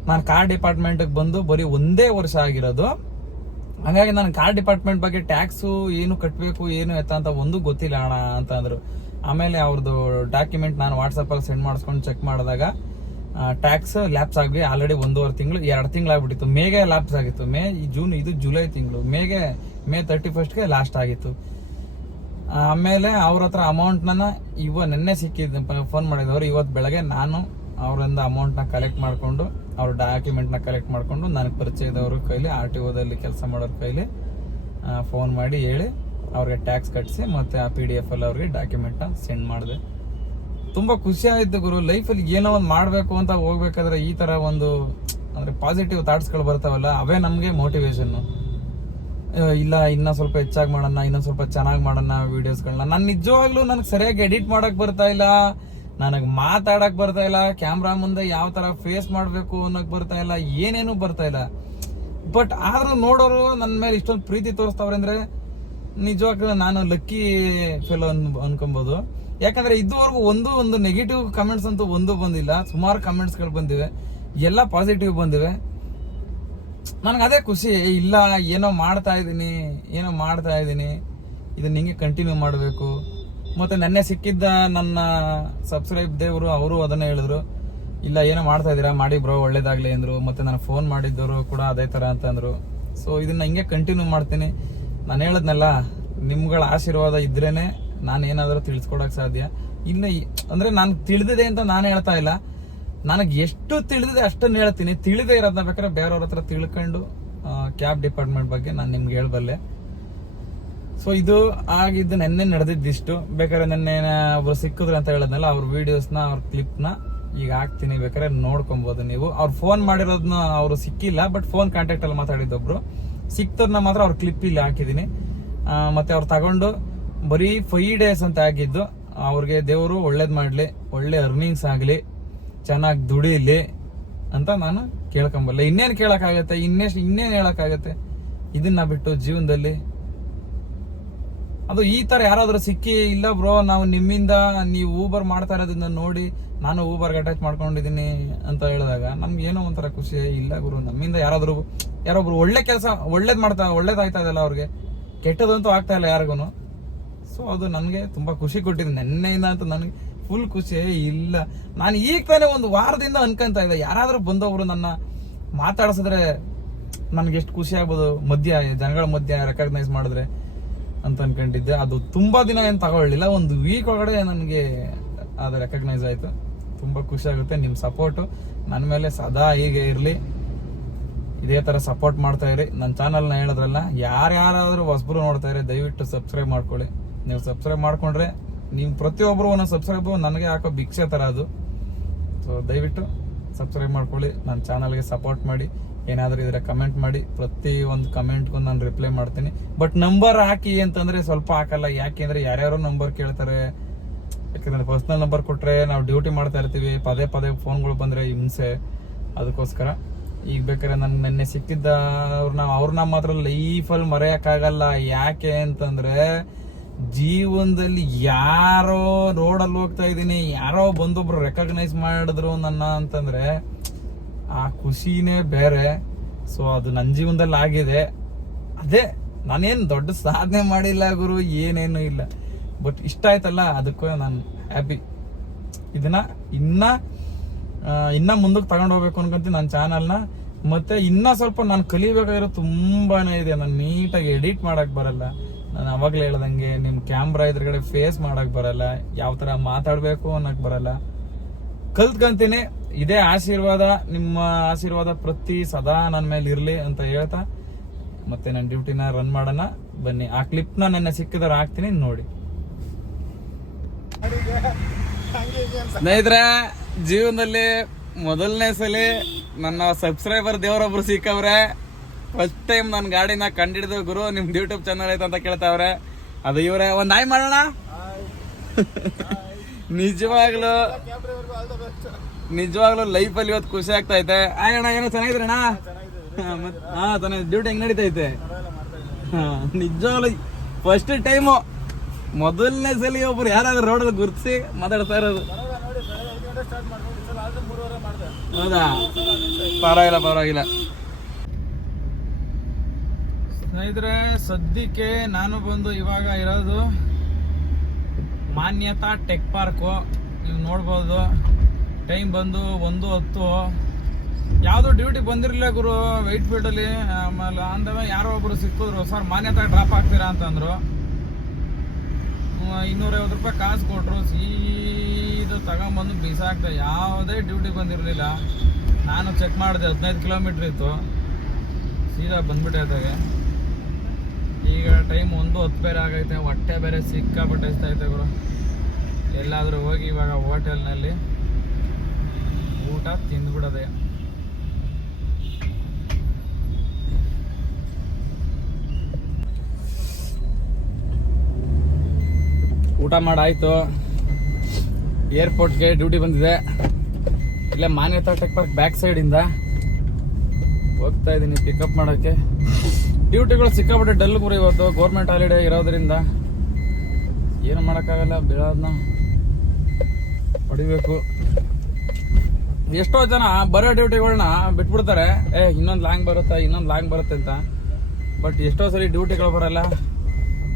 ನಾನು ಕಾರ್ ಡಿಪಾರ್ಟ್ಮೆಂಟ್ಗೆ ಬಂದು ಬರೀ 1 ವರ್ಷ ಆಗಿರೋದು, ಹಾಗಾಗಿ ನಾನು ಕಾರ್ ಡಿಪಾರ್ಟ್ಮೆಂಟ್ ಬಗ್ಗೆ ಟ್ಯಾಕ್ಸು ಏನು ಕಟ್ಟಬೇಕು ಏನು ಎತ್ತ ಅಂತ ಒಂದು ಗೊತ್ತಿಲ್ಲ ಅಣ್ಣ ಅಂತ ಅಂದ್ರು. ಆಮೇಲೆ ಅವ್ರದ್ದು ಡಾಕ್ಯುಮೆಂಟ್ ನಾನು ವಾಟ್ಸಪ್ಪಲ್ಲಿ ಸೆಂಡ್ ಮಾಡಿಸ್ಕೊಂಡು ಚೆಕ್ ಮಾಡಿದಾಗ ಟ್ಯಾಕ್ಸ್ ಲ್ಯಾಪ್ಸ್ ಆಗಿ ಆಲ್ರೆಡಿ 1.5 ತಿಂಗಳು 2 ತಿಂಗಳು ಆಗ್ಬಿಟ್ಟಿತ್ತು. ಮೇಗೆ ಲ್ಯಾಪ್ಸ್ ಆಗಿತ್ತು, ಇದು ಜುಲೈ ತಿಂಗಳು, ಮೇ 31ಗೆ ಲಾಸ್ಟ್ ಆಗಿತ್ತು. ಆಮೇಲೆ ಅವ್ರ ಹತ್ರ ಅಮೌಂಟ್ನ ನೆನ್ನೆ ಸಿಕ್ಕಿದ್ದು, ಫೋನ್ ಮಾಡಿದವರು. ಇವತ್ತು ಬೆಳಗ್ಗೆ ನಾನು ಅವರಿಂದ ಅಮೌಂಟ್ನ ಕಲೆಕ್ಟ್ ಮಾಡಿಕೊಂಡು, ಅವ್ರ ಡಾಕ್ಯುಮೆಂಟ್ನ ಕಲೆಕ್ಟ್ ಮಾಡಿಕೊಂಡು, ನನಗೆ ಪರಿಚಯದವ್ರ ಕೈಲಿ, RTOದಲ್ಲಿ ಕೆಲಸ ಮಾಡೋರ ಕೈಲಿ ಫೋನ್ ಮಾಡಿ ಹೇಳಿ ಅವ್ರಿಗೆ ಟ್ಯಾಕ್ಸ್ ಕಟ್ಟಿಸಿ ಮತ್ತೆ ಆ PDF ಅಲ್ಲಿ ಅವ್ರಿಗೆ ಡಾಕ್ಯುಮೆಂಟ್ನ ಸೆಂಡ್ ಮಾಡಿದೆ. ತುಂಬ ಖುಷಿ ಆಯಿತು ಗುರು. ಲೈಫಲ್ಲಿ ಏನೋ ಒಂದು ಮಾಡಬೇಕು ಅಂತ ಹೋಗ್ಬೇಕಾದ್ರೆ ಈ ಥರ ಒಂದು ಅಂದರೆ ಪಾಸಿಟಿವ್ ಥಾಟ್ಸ್ಗಳು ಬರ್ತಾವಲ್ಲ, ಅವೇ ನಮಗೆ ಮೋಟಿವೇಶನ್ನು. ಇಲ್ಲ ಇನ್ನೂ ಸ್ವಲ್ಪ ಹೆಚ್ಚಾಗಿ ಮಾಡೋಣ, ಇನ್ನೊಂದು ಸ್ವಲ್ಪ ಚೆನ್ನಾಗಿ ಮಾಡೋಣ ವೀಡಿಯೋಸ್ಗಳನ್ನ. ನಾನು ನಿಜವಾಗ್ಲೂ ನನಗೆ ಸರಿಯಾಗಿ ಎಡಿಟ್ ಮಾಡಕ್ ಬರ್ತಾ ಇಲ್ಲ, ನನಗೆ ಮಾತಾಡಕ್ ಬರ್ತಾ ಇಲ್ಲ, ಕ್ಯಾಮ್ರಾ ಮುಂದೆ ಯಾವ ತರ ಫೇಸ್ ಮಾಡಬೇಕು ಅನ್ನೋಕೆ ಬರ್ತಾ ಇಲ್ಲ, ಏನೇನು ಬರ್ತಾ ಇಲ್ಲ. ಬಟ್ ಆದ್ರೂ ನೋಡೋರು ನನ್ನ ಮೇಲೆ ಇಷ್ಟೊಂದು ಪ್ರೀತಿ ತೋರಿಸ್ತಾವ್ರೆ ಅಂದ್ರೆ ನಿಜವಾಗ್ಲೂ ನಾನು ಲಕ್ಕಿ ಫೆಲೋ ಅನ್ಕೊಬಹುದು. ಯಾಕಂದ್ರೆ ಇದುವರೆಗೂ ಒಂದು ನೆಗೆಟಿವ್ ಕಮೆಂಟ್ಸ್ ಅಂತೂ ಒಂದು ಬಂದಿಲ್ಲ. ಸುಮಾರು ಕಮೆಂಟ್ಸ್ಗಳು ಬಂದಿವೆ, ಎಲ್ಲ ಪಾಸಿಟಿವ್ ಬಂದಿವೆ. ನನಗೆ ಅದೇ ಖುಷಿ. ಇಲ್ಲ ಏನೋ ಮಾಡ್ತಾ ಇದ್ದೀನಿ, ಇದನ್ನ ಹಿಂಗೆ ಕಂಟಿನ್ಯೂ ಮಾಡಬೇಕು. ಮತ್ತೆ ನೆನ್ನೆ ಸಿಕ್ಕಿದ್ದ ನನ್ನ ಸಬ್ಸ್ಕ್ರೈಬ್ ದೇವರು ಅವರು ಅದನ್ನೇ ಹೇಳಿದ್ರು, ಇಲ್ಲ ಏನೋ ಮಾಡ್ತಾ ಇದ್ದೀರಾ ಮಾಡಿ ಬ್ರೋ ಒಳ್ಳೇದಾಗ್ಲಿ ಅಂದ್ರು. ಮತ್ತೆ ನಾನು ಫೋನ್ ಮಾಡಿದ್ದವರು ಕೂಡ ಅದೇ ತರ ಅಂತಂದ್ರು. ಸೊ ಇದನ್ನ ಹಿಂಗೆ ಕಂಟಿನ್ಯೂ ಮಾಡ್ತೀನಿ. ನಾನು ಹೇಳದ್ನಲ್ಲ, ನಿಮ್ಗಳ ಆಶೀರ್ವಾದ ಇದ್ರೇನೆ ನಾನು ಏನಾದರೂ ತಿಳಿಸ್ಕೊಡಕ್ ಸಾಧ್ಯ. ಇನ್ನು ಅಂದ್ರೆ ನಾನು ತಿಳಿದಿದೆ ಅಂತ ನಾನು ಹೇಳ್ತಾ ಇಲ್ಲ, ನನಗೆ ಎಷ್ಟು ತಿಳಿದಿದೆ ಅಷ್ಟನ್ನು ಹೇಳ್ತೀನಿ. ತಿಳಿದೇ ಇರೋದನ್ನ ಬೇಕಾದ್ರೆ ಬೇರೆಯವ್ರ ಹತ್ರ ತಿಳ್ಕೊಂಡು ಕ್ಯಾಬ್ ಡಿಪಾರ್ಟ್ಮೆಂಟ್ ಬಗ್ಗೆ ನಾನು ನಿಮ್ಗೆ ಹೇಳ್ಬಲ್ಲೆ. ಸೊ ಇದು ಆಗಿದ್ದು ನೆನ್ನೆ ನಡೆದಿದ್ದಿಷ್ಟು. ಬೇಕಾದ್ರೆ ನೆನ್ನೆ ಒಬ್ರು ಸಿಕ್ಕಿದ್ರು ಅಂತ ಹೇಳದ್ನಲ್ಲ, ಅವ್ರ ವಿಡಿಯೋಸ್ನ ಅವ್ರ ಕ್ಲಿಪ್ನ ಈಗ ಹಾಕ್ತೀನಿ, ಬೇಕಾದ್ರೆ ನೋಡ್ಕೊಬಹುದು ನೀವು. ಅವ್ರು ಫೋನ್ ಮಾಡಿರೋದನ್ನ ಅವರು ಸಿಕ್ಕಿಲ್ಲ, ಬಟ್ ಫೋನ್ ಕಾಂಟ್ಯಾಕ್ಟ್ ಅಲ್ಲಿ ಮಾತಾಡಿದ್ದೊಬ್ರು ಸಿಕ್ತವ್ರನ್ನ ಮಾತ್ರ ಅವ್ರ ಕ್ಲಿಪ್ ಇಲ್ಲಿ ಹಾಕಿದೀನಿ. ಮತ್ತೆ ಅವ್ರು ತಗೊಂಡು ಬರೀ 5 days ಅಂತ ಆಗಿದ್ದು. ಅವ್ರಿಗೆ ದೇವರು ಒಳ್ಳೇದ್ ಮಾಡ್ಲಿ, ಒಳ್ಳೆ ಅರ್ನಿಂಗ್ಸ್ ಆಗ್ಲಿ, ಚೆನ್ನಾಗಿ ದುಡಿಲಿ ಅಂತ ನಾನು ಕೇಳ್ಕೊಂಬಲ್ಲ. ಇನ್ನೇನ್ ಕೇಳಕ್ಕಾಗತ್ತೆ, ಇನ್ನೇನ್ ಹೇಳಕ್ಕಾಗತ್ತೆ ಇದನ್ನ ಬಿಟ್ಟು ಜೀವನದಲ್ಲಿ. ಅದು ಈ ತರ ಯಾರಾದ್ರೂ ಸಿಕ್ಕಿ, ಇಲ್ಲ ಬ್ರೋ ನಾವು ನಿಮ್ಮಿಂದ ನೀವು ಊಬರ್ ಮಾಡ್ತಾ ಇರೋದನ್ನ ನೋಡಿ ನಾನು ಊಬರ್ಗೆ ಅಟ್ಯಾಚ್ ಮಾಡ್ಕೊಂಡಿದೀನಿ ಅಂತ ಹೇಳಿದಾಗ ನಮ್ಗೆ ಏನೋ ಒಂಥರ ಖುಷಿ. ಇಲ್ಲ ಗುರು, ನಮ್ಮಿಂದ ಯಾರೊಬ್ರು ಒಳ್ಳೆ ಕೆಲಸ ಒಳ್ಳೇದಾಯ್ತಾ ಇದಲ್ಲ ಅವ್ರಿಗೆ, ಕೆಟ್ಟದಂತೂ ಆಗ್ತಾ ಇಲ್ಲ ಯಾರಿಗೂ. ಸೊ ಅದು ನನಗೆ ತುಂಬಾ ಖುಷಿ ಕೊಟ್ಟಿದೆ ನೆನ್ನೆಯಿಂದ ಅಂತ. ನನಗೆ ಫುಲ್ ಖುಷಿ ಇಲ್ಲ. ನಾನು ಈಗ ತಾನೇ ಒಂದು ವಾರದಿಂದ ಅನ್ಕೊಂತ ಇದ್ದೆ, ಯಾರಾದ್ರೂ ಬಂದವರು ನನ್ನ ಮಾತಾಡ್ಸಿದ್ರೆ ನನ್ಗೆ ಎಷ್ಟು ಖುಷಿ ಆಗ್ಬೋದು, ಜನಗಳ ಮಧ್ಯ ರೆಕಗ್ನೈಸ್ ಮಾಡಿದ್ರೆ ಅಂತ ಅನ್ಕೊಂಡಿದ್ದೆ. ಅದು ತುಂಬಾ ದಿನ ಏನ್ ತಗೊಳ್ಳಿಲ್ಲ, ಒಂದು ವೀಕ್ ಒಳಗಡೆ ನನಗೆ ಅದು ರೆಕಗ್ನೈಸ್ ಆಯ್ತು. ತುಂಬಾ ಖುಷಿ ಆಗುತ್ತೆ. ನಿಮ್ ಸಪೋರ್ಟ್ ನನ್ನ ಮೇಲೆ ಸದಾ ಹೀಗೆ ಇರ್ಲಿ, ಇದೇ ತರ ಸಪೋರ್ಟ್ ಮಾಡ್ತಾ ಇರಿ. ನನ್ನ ಚಾನಲ್ನ ಹೇಳಿದ್ರಲ್ಲ, ಯಾರ್ಯಾರಾದ್ರೂ ಹೊಸಬ್ರು ನೋಡ್ತಾ ಇರಿ, ದಯವಿಟ್ಟು ಸಬ್ಸ್ಕ್ರೈಬ್ ಮಾಡ್ಕೊಳ್ಳಿ. ನೀವು ಸಬ್ಸ್ಕ್ರೈಬ್ ಮಾಡ್ಕೊಂಡ್ರೆ ನೀವು ಪ್ರತಿಯೊಬ್ಬರು ಒಂದೊಂದು ಸಬ್ಸ್ಕ್ರೈಬ್ ನನಗೆ ಹಾಕೋ ಭಿಕ್ಷೆ ತರ ಅದು. ಸೊ ದಯವಿಟ್ಟು ಸಬ್ಸ್ಕ್ರೈಬ್ ಮಾಡ್ಕೊಳ್ಳಿ, ನನ್ನ ಚಾನಲ್ಗೆ ಸಪೋರ್ಟ್ ಮಾಡಿ. ಏನಾದ್ರೂ ಇದ್ರೆ ಕಮೆಂಟ್ ಮಾಡಿ, ಪ್ರತಿ ಒಂದು ಕಮೆಂಟ್ಗೂ ನಾನು ರಿಪ್ಲೈ ಮಾಡ್ತೀನಿ. ಬಟ್ ನಂಬರ್ ಹಾಕಿ ಅಂತಂದ್ರೆ ಸ್ವಲ್ಪ ಹಾಕಲ್ಲ. ಯಾಕೆಂದ್ರೆ ಯಾರ್ಯಾರೋ ನಂಬರ್ ಕೇಳ್ತಾರೆ. ಯಾಕಂದ್ರೆ ಪರ್ಸನಲ್ ನಂಬರ್ ಕೊಟ್ರೆ ನಾವು ಡ್ಯೂಟಿ ಮಾಡ್ತಾ ಇರ್ತೀವಿ, ಪದೇ ಫೋನ್ಗಳು ಬಂದ್ರೆ ಹಿಂಸೆ. ಅದಕ್ಕೋಸ್ಕರ ಈಗ ಬೇಕಾದ್ರೆ ನನ್ಗೆ ನೆನ್ನೆ ಸಿಕ್ಕಿದ್ದ ಅವ್ರನ್ನ ಮಾತ್ರ ಲೈಫಲ್ಲಿ ಮರೆಯಕ್ಕಾಗಲ್ಲ. ಯಾಕೆ ಅಂತಂದ್ರೆ ಜೀವನದಲ್ಲಿ ಯಾರೋ ರೋಡಲ್ಲಿ ಹೋಗ್ತಾ ಇದ್ದೀನಿ, ಯಾರೋ ಬಂದೊಬ್ರು ರೆಕಗ್ನೈಸ್ ಮಾಡಿದ್ರು ನನ್ನ ಅಂತಂದ್ರೆ ಆ ಖುಷಿನೇ ಬೇರೆ. ಸೊ ಅದು ನನ್ನ ಜೀವನದಲ್ಲಿ ಆಗಿದೆ. ಅದೇ ನಾನೇನು ದೊಡ್ಡ ಸಾಧನೆ ಮಾಡಿಲ್ಲ ಗುರು, ಏನೇನು ಇಲ್ಲ, ಬಟ್ ಇಷ್ಟ ಆಯ್ತಲ್ಲ ಅದಕ್ಕೂ ನಾನು ಹ್ಯಾಪಿ. ಇದನ್ನ ಇನ್ನ ಮುಂದಕ್ಕೆ ತಗೊಂಡು ಹೋಗ್ಬೇಕು ಅನ್ಕೊಂತೀನಿ ನನ್ನ ಚಾನಲ್ನ. ಮತ್ತೆ ಇನ್ನ ಸ್ವಲ್ಪ ನಾನು ಕಲಿಬೇಕಾಗಿರೋ ತುಂಬಾನೇ ಇದೆ. ನಾನು ನೀಟಾಗಿ ಎಡಿಟ್ ಮಾಡಕ್ ಬರಲ್ಲ, ನಾನು ಅವಾಗ್ಲೇ ಹೇಳ್ದಂಗೆ ನಿಮ್ ಕ್ಯಾಮ್ರಾ ಎದುರುಗಡೆ ಫೇಸ್ ಮಾಡಕ್ ಬರಲ್ಲ, ಯಾವ ತರ ಮಾತಾಡ್ಬೇಕು ಅನ್ನಕ್ ಬರಲ್ಲ. ಕಲ್ತ್ಕೊಂತೀನಿ. ಇದೇ ಆಶೀರ್ವಾದ, ನಿಮ್ಮ ಆಶೀರ್ವಾದ ಪ್ರತಿ ಸದಾ ನನ್ನ ಮೇಲೆ ಇರ್ಲಿ ಅಂತ ಹೇಳ್ತಾ ಮತ್ತೆ ನನ್ನ ಡ್ಯೂಟಿನ ರನ್ ಮಾಡೋಣ ಬನ್ನಿ. ಆ ಕ್ಲಿಪ್ನ ನನ್ನ ಸಿಕ್ಕಿದ್ರೆ ಹಾಕ್ತೀನಿ, ನೋಡಿ. ಸ್ನೇಹಿತರೆ, ಜೀವನದಲ್ಲಿ ಮೊದಲನೇ ಸಲ ನನ್ನ ಸಬ್ಸ್ಕ್ರೈಬರ್ ದೇವರೊಬ್ರು ಸಿಕ್ಕವ್ರೆ. ಫಸ್ಟ್ ಟೈಮ್ ನನ್ನ ಗಾಡಿನ ಕಂಡಿಡಿದು, ಗುರು ನಿಮ್ದು ಯೂಟ್ಯೂಬ್ ಚಾನಲ್ ಐತೆ ಅಂತ ಕೇಳ್ತಾವ್ರೆ. ಅದು ಇವ್ರೆ. ಒಂದ್ ಹಾಯ್ ಮಾಡೋಣ. ನಿಜವಾಗ್ಲೂ ಲೈಫಲ್ಲಿ ಇವತ್ತು ಖುಷಿ ಆಗ್ತಾ ಐತೆ. ಅಣ್ಣ ಏನೋ ಚೆನ್ನಾಗಿದ್ರಣ್ಣ? ಹಾ ಚೆನ್ನಾಗಿ. ಡ್ಯೂಟಿ ಹೆಂಗ್ ನಡೀತೈತೆ? ನಿಜವಾಗ್ಲೂ ಫಸ್ಟ್ ಟೈಮು, ಮೊದಲನೇ ಸಲ ಒಬ್ರು ಯಾರಾದ್ರೂ ರೋಡಲ್ಲಿ ಗುರ್ತಿಸಿ ಮಾತಾಡ್ತಾ ಇರೋದು. ಹೌದಾ? ಪರವಾಗಿಲ್ಲ. ಸ್ನೇಹಿತರೆ, ಸದ್ಯಕ್ಕೆ ನಾನು ಬಂದು ಇವಾಗ ಇರೋದು ಮಾನ್ಯತಾ ಟೆಕ್ ಪಾರ್ಕು. ನೀವು ನೋಡ್ಬೋದು, ಟೈಮ್ ಬಂದು 1:10. ಯಾವುದು ಡ್ಯೂಟಿ ಬಂದಿರಲಿಲ್ಲ ಗುರು, ವೈಟ್ ಫೀಲ್ಡಲ್ಲಿ. ಆಮೇಲೆ ಅಂದವ ಯಾರೋ ಒಬ್ರು ಸಿಕ್ಕಿದ್ರು, ಸರ್ ಮಾನ್ಯತಾ ಡ್ರಾಪ್ ಆಗ್ತೀರಾ ಅಂತಂದ್ರು. 250 ರೂಪಾಯಿ ಕಾಸು ಕೊಟ್ರು, ಸೀದಾ ತಗೊಂಬಂದು ಬಿಸಾಕ್ದೆ. ಯಾವುದೇ ಡ್ಯೂಟಿ ಬಂದಿರಲಿಲ್ಲ. ನಾನು ಚೆಕ್ ಮಾಡಿದೆ, 15 ಕಿಲೋಮೀಟ್ರ್ ಇತ್ತು. ಸೀದಾ ಬಂದ್ಬಿಟ್ಟೆ ಅದಾಗೆ. ಈಗ ಟೈಮ್ 1:10 ಬೇರೆ ಆಗೈತೆ. ಹೊಟ್ಟೆ ಬೇರೆ ಸಿಕ್ಕಾಪಟ್ಟೆ ಇಸ್ತೈತೆ ಗುರು. ಎಲ್ಲಾದರೂ ಹೋಗಿ ಇವಾಗ ಹೋಟೆಲ್ನಲ್ಲಿ ಊಟ ತಿಂದ್ಬಿಡೋದೆ. ಊಟ ಮಾಡಾಯ್ತು. ಏರ್ಪೋರ್ಟ್ಗೆ ಡ್ಯೂಟಿ ಬಂದಿದೆ. ಇಲ್ಲೇ ಮಾನ್ಯತಾ ಟೆಕ್ ಪಾರ್ಕ್ ಬ್ಯಾಕ್ ಸೈಡಿಂದ ಹೋಗ್ತಾ ಇದ್ದೀನಿ ಪಿಕಪ್ ಮಾಡೋಕ್ಕೆ. ಡ್ಯೂಟಿಗಳು ಸಿಕ್ಕಾಪಟ್ಟೆ ಡಲ್ ಗುರು. ಇವತ್ತು ಗೌರ್ಮೆಂಟ್ ಹಾಲಿಡೇ ಇರೋದ್ರಿಂದ ಏನು ಮಾಡೋಕ್ಕಾಗಲ್ಲ, ಬೀಳೋದನ್ನ ಹೊಡಿಬೇಕು. ಎಷ್ಟೋ ಜನ ಬರೋ ಡ್ಯೂಟಿಗಳನ್ನ ಬಿಟ್ಬಿಡ್ತಾರೆ, ಇನ್ನೊಂದು ಲಾಂಗ್ ಬರುತ್ತೆ ಅಂತ. ಬಟ್ ಎಷ್ಟೋ ಸರಿ ಡ್ಯೂಟಿಗಳು ಬರಲ್ಲ,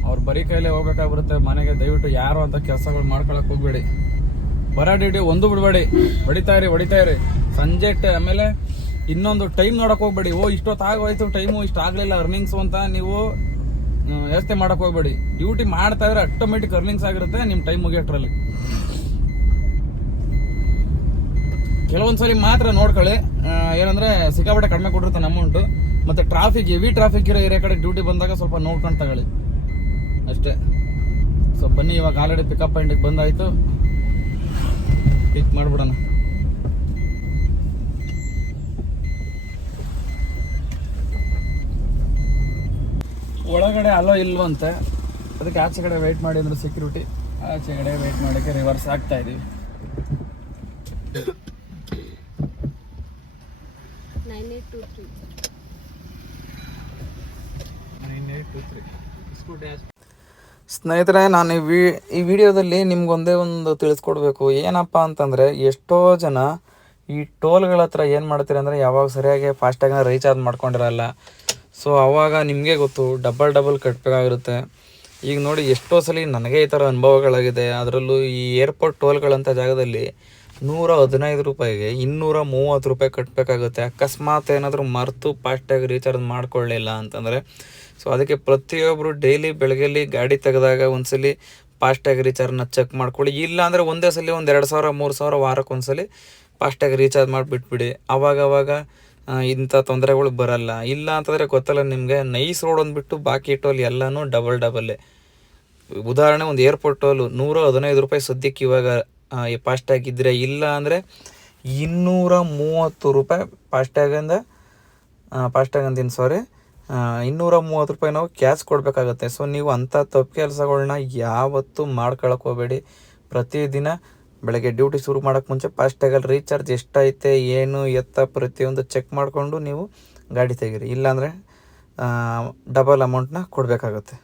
ಅವ್ರು ಬರೀ ಕೈಲೇ ಹೋಗ್ಬೇಕಾಗ್ಬರುತ್ತೆ ಮನೆಗೆ. ದಯವಿಟ್ಟು ಯಾರು ಅಂತ ಕೆಲಸಗಳು ಮಾಡ್ಕೊಳಕ್ ಹೋಗ್ಬೇಡಿ. ಬರೋ ಡ್ಯೂಟಿ ಒಂದು ಬಿಡಬೇಡಿ, ಹೊಡಿತಾ ಇರಿ. ಸಂಜೆ ಆಮೇಲೆ ಇನ್ನೊಂದು ಟೈಮ್ ನೋಡಕ್ ಹೋಗ್ಬೇಡಿ. ಇಷ್ಟೊತ್ತಾಗೋಯ್ತು ಟೈಮು, ಇಷ್ಟ ಆಗ್ಲಿಲ್ಲ ಅರ್ನಿಂಗ್ಸ್ ಅಂತ ನೀವು ವ್ಯವಸ್ಥೆ ಮಾಡಕ್ ಹೋಗ್ಬೇಡಿ. ಡ್ಯೂಟಿ ಮಾಡ್ತಾ ಇದ್ರೆ ಆಟೋಮೆಟಿಕ್ ಅರ್ನಿಂಗ್ಸ್ ಆಗಿರುತ್ತೆ ನಿಮ್ ಟೈಮ್ ಮುಗಿಯೋಷ್ಟ್ರಲ್ಲಿ. ಕೆಲವೊಂದ್ಸಲಿ ಮಾತ್ರ ನೋಡ್ಕೊಳ್ಳಿ, ಏನಂದ್ರೆ ಸಿಕ್ಕಾಪಟ್ಟೆ ಕಡಿಮೆ ಕೊಟ್ಟಿರ್ತಾನೆ ಅಮೌಂಟ್. ಮತ್ತೆ ಟ್ರಾಫಿಕ್, ಹೆವಿ ಟ್ರಾಫಿಕ್ ಇರೋ ಏರಿಯಾ ಕಡೆ ಡ್ಯೂಟಿ ಬಂದಾಗ ಸ್ವಲ್ಪ ನೋಡ್ಕೊಂಡು ತಗೊಳ್ಳಿ ಅಷ್ಟೇ. ಸೊ ಬನ್ನಿ, ಇವಾಗ ಆಲ್ರೆಡಿ ಪಿಕಪ್ ಪಾಯಿಂಟಿಗೆ ಬಂದಾಯ್ತು, ಪಿಕ್ ಮಾಡ್ಬಿಡೋಣ. ಒಳಗಡೆ ಅಲೋ ಇಲ್ವಂತೆ, ಅದಕ್ಕೆ ಆಚೆ ಕಡೆ ವೆಯ್ಟ್ ಮಾಡಿ ಅಂದ್ರೆ ಸೆಕ್ಯೂರಿಟಿ, ಆಚೆ ಕಡೆ ವೆಯ್ಟ್ ಮಾಡೋಕ್ಕೆ ರಿವರ್ಸ್ ಆಗ್ತಾ ಇದೀವಿ. 9823 ಸ್ನೇಹಿತರೆ, ನಾನು ಈ ವಿಡಿಯೋದಲ್ಲಿ ನಿಮ್ಗೊಂದೇ ಒಂದು ತಿಳಿಸ್ಕೊಡ್ಬೇಕು. ಏನಪ್ಪ ಅಂತಂದರೆ, ಎಷ್ಟೋ ಜನ ಈ ಟೋಲ್ಗಳ ಹತ್ರ ಏನು ಮಾಡ್ತೀರ ಅಂದರೆ, ಯಾವಾಗ ಸರಿಯಾಗಿ ಫಾಸ್ಟಾಗಿ ರೀಚಾರ್ಜ್ ಮಾಡ್ಕೊಂಡಿರಲ್ಲ. ಸೊ ಆವಾಗ ನಿಮಗೆ ಗೊತ್ತು, ಡಬಲ್ ಕಟ್ಟಬೇಕಾಗಿರುತ್ತೆ. ಈಗ ನೋಡಿ, ಎಷ್ಟೋ ಸಲ ನನಗೆ ಈ ಥರ ಅನುಭವಗಳಾಗಿದೆ. ಅದರಲ್ಲೂ ಈ ಏರ್ಪೋರ್ಟ್ ಟೋಲ್ಗಳಂಥ ಜಾಗದಲ್ಲಿ 115 ರೂಪಾಯಿಗೆ 230 ರೂಪಾಯಿ ಕಟ್ಟಬೇಕಾಗುತ್ತೆ. ಅಕಸ್ಮಾತ್ ಏನಾದರೂ ಮರೆತು ಫಾಸ್ಟಾಗಿ ರೀಚಾರ್ಜ್ ಮಾಡ್ಕೊಳ್ಳಿಲ್ಲ ಅಂತಂದರೆ. ಸೊ ಅದಕ್ಕೆ ಪ್ರತಿಯೊಬ್ಬರು ಡೈಲಿ ಬೆಳಗ್ಗೆಯಲ್ಲಿ ಗಾಡಿ ತೆಗೆದಾಗ ಒಂದ್ಸಲಿ ಫಾಸ್ಟಾಗಿ ರೀಚಾರ್ಜ್ನ ಚೆಕ್ ಮಾಡ್ಕೊಳ್ಳಿ. ಇಲ್ಲ ಅಂದರೆ ಒಂದೇ ಸಲ 2,000 3,000 ವಾರಕ್ಕೊಂದ್ಸಲಿ ಫಾಸ್ಟಾಗಿ ರೀಚಾರ್ಜ್ ಮಾಡಿಬಿಟ್ಬಿಡಿ. ಅವಾಗ ಇಂಥ ತೊಂದರೆಗಳು ಬರಲ್ಲ. ಇಲ್ಲ ಅಂತಂದರೆ ಗೊತ್ತಲ್ಲ ನಿಮಗೆ, ನೈಸ್ ರೋಡ್ ಅಂದ್ಬಿಟ್ಟು ಬಾಕಿ ಟೋಲ್ ಎಲ್ಲನೂ ಡಬಲ್ಲೇ. ಉದಾಹರಣೆ, ಒಂದು ಏರ್ಪೋರ್ಟ್ ಟೋಲು 115 ರೂಪಾಯಿ ಸದ್ಯಕ್ಕೆ ಇವಾಗ ಫಾಸ್ಟಾಗಿದ್ದರೆ, ಇಲ್ಲ ಅಂದರೆ 230 ರೂಪಾಯಿ ಫಾಸ್ಟ್ಯಾಗ್ ಅಂತೀನಿ 230 ರೂಪಾಯಿ ನಾವು ಕ್ಯಾಶ್ ಕೊಡಬೇಕಾಗತ್ತೆ. ಸೊ ನೀವು ಅಂಥ ತಪ್ಪು ಕೆಲಸಗಳನ್ನ ಯಾವತ್ತೂ ಮಾಡ್ಕೊಳಕ್ಕೆ ಹೋಗಬೇಡಿ. ಪ್ರತಿದಿನ ಬೆಳಗ್ಗೆ ಡ್ಯೂಟಿ ಶುರು ಮಾಡೋಕ್ಕೆ ಮುಂಚೆ ಫಾಸ್ಟ್ಯಾಗಲ್ಲಿ ರೀಚಾರ್ಜ್ ಎಷ್ಟೈತೆ ಏನು ಎತ್ತ ಪ್ರತಿಯೊಂದು ಚೆಕ್ ಮಾಡಿಕೊಂಡು ನೀವು ಗಾಡಿ ತೆಗೀರಿ. ಇಲ್ಲಾಂದರೆ ಡಬಲ್ ಅಮೌಂಟ್ನ ಕೊಡಬೇಕಾಗತ್ತೆ.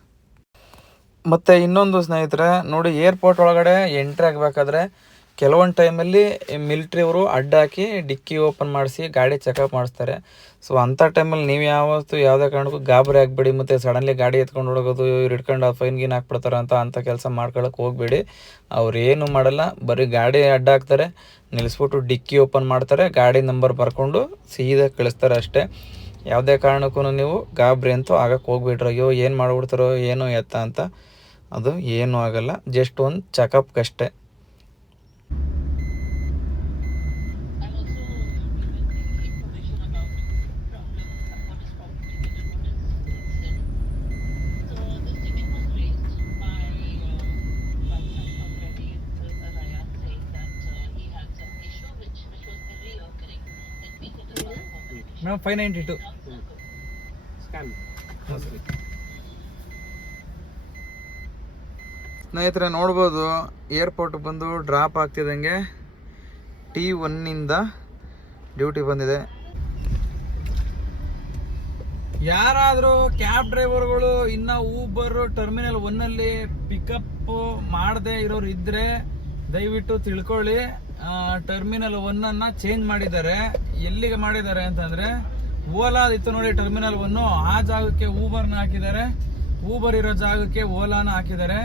ಮತ್ತು ಇನ್ನೊಂದು ಸ್ನೇಹಿತರೆ ನೋಡಿ, ಏರ್ಪೋರ್ಟ್ ಒಳಗಡೆ ಎಂಟ್ರಿ ಆಗಬೇಕಾದ್ರೆ ಕೆಲವೊಂದು ಟೈಮಲ್ಲಿ ಮಿಲ್ಟ್ರಿಯವರು ಅಡ್ಡ ಹಾಕಿ ಡಿಕ್ಕಿ ಓಪನ್ ಮಾಡಿಸಿ ಗಾಡಿ ಚೆಕಪ್ ಮಾಡಿಸ್ತಾರೆ. ಸೊ ಅಂಥ ಟೈಮಲ್ಲಿ ನೀವು ಯಾವತ್ತೂ ಯಾವುದೇ ಕಾರಣಕ್ಕೂ ಗಾಬರಿ ಆಗಬೇಡಿ. ಮತ್ತು ಸಡನ್ಲಿ ಗಾಡಿ ಎತ್ಕೊಂಡು ಹೋಗೋದು, ಇವ್ರು ಹಿಡ್ಕೊಂಡು ಫೈನ್ ಹಾಕ್ಬಿಡ್ತಾರೆ ಅಂಥ ಕೆಲಸ ಮಾಡ್ಕೊಳಕ್ಕೆ ಹೋಗಬೇಡಿ. ಅವ್ರು ಏನು ಮಾಡಲ್ಲ, ಬರೀ ಗಾಡಿ ಅಡ್ಡ ಹಾಕ್ತಾರೆ, ನಿಲ್ಲಿಸ್ಬಿಟ್ಟು ಡಿಕ್ಕಿ ಓಪನ್ ಮಾಡ್ತಾರೆ, ಗಾಡಿ ನಂಬರ್ ಬರ್ಕೊಂಡು ಸೀದಾ ಕಳಿಸ್ತಾರೆ ಅಷ್ಟೇ. ಯಾವುದೇ ಕಾರಣಕ್ಕೂ ನೀವು ಗಾಬರಿ ಅಂತೂ ಆಗಕ್ಕೆ ಹೋಗ್ಬಿಟ್ರೆ, ಅಯ್ಯೋ ಏನು ಮಾಡಿಬಿಡ್ತಾರೋ ಏನೋ ಎತ್ತ ಅಂತ, ಅದು ಏನೂ ಆಗಲ್ಲ. ಜಸ್ಟ್ ಒಂದು ಚೆಕಪ್ಗಷ್ಟೇ. ಮೇಡಮ್ 592 ಸ್ನೇಹಿತರೆ ನೋಡ್ಬೋದು, ಏರ್ಪೋರ್ಟ್ ಬಂದು ಡ್ರಾಪ್ ಆಗ್ತಿದ್ದಂಗೆ T1 ಡ್ಯೂಟಿ ಬಂದಿದೆ. ಯಾರಾದರೂ ಕ್ಯಾಬ್ ಡ್ರೈವರ್ಗಳು ಇನ್ನು ಊಬರ್ ಟರ್ಮಿನಲ್ 1 ಪಿಕಪ್ ಮಾಡದೆ ಇರೋರು ಇದ್ರೆ ದಯವಿಟ್ಟು ತಿಳ್ಕೊಳ್ಳಿ. ಟರ್ಮಿನಲ್ 1 ಚೇಂಜ್ ಮಾಡಿದ್ದಾರೆ. ಎಲ್ಲಿಗೆ ಮಾಡಿದ್ದಾರೆ ಅಂತಂದ್ರೆ, ಓಲಾ ಇತ್ತು ನೋಡಿ ಟರ್ಮಿನಲ್ 1, ಆ ಜಾಗಕ್ಕೆ ಊಬರ್ನ ಹಾಕಿದ್ದಾರೆ, ಊಬರ್ ಇರೋ ಜಾಗಕ್ಕೆ ಓಲಾನ ಹಾಕಿದ್ದಾರೆ.